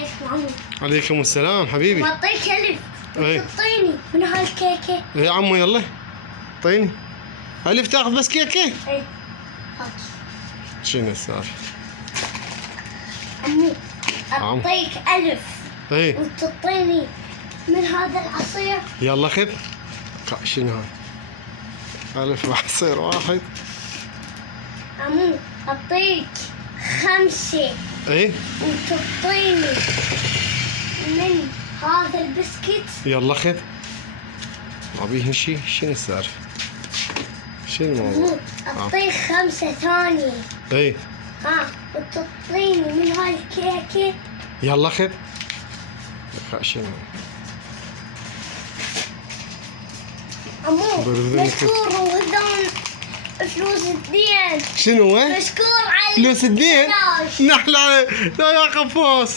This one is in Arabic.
عليكم عمو. عليكم السلام حبيبي. بعطيك ألف إيه. وتعطيني من هالكيكة. يا عمو يلا اعطيني. ألف تاخذ بس كيكة؟ اي هات. شنو السالفة؟ عمو أعطيك ألف اي وتعطيني من هذا العصير. يلا خذ. شنو هاي؟ ألف وعصير واحد. عمو أعطيك 5 اي وتعطيني من هذا البسكت. يلا خذ. ما بيهن شي. شنو السالفة؟ شنو الموضوع؟ عمو أعطيك 5 ثانية. اي وتعطيني من هاي الكيكة. يلا خذ. شنو؟ عمو برضه مشكور وهذون فلوس الدين. شنو هو؟ مشكور على فلوس الدين؟ البلاش. نحلة. لا يا قفاص.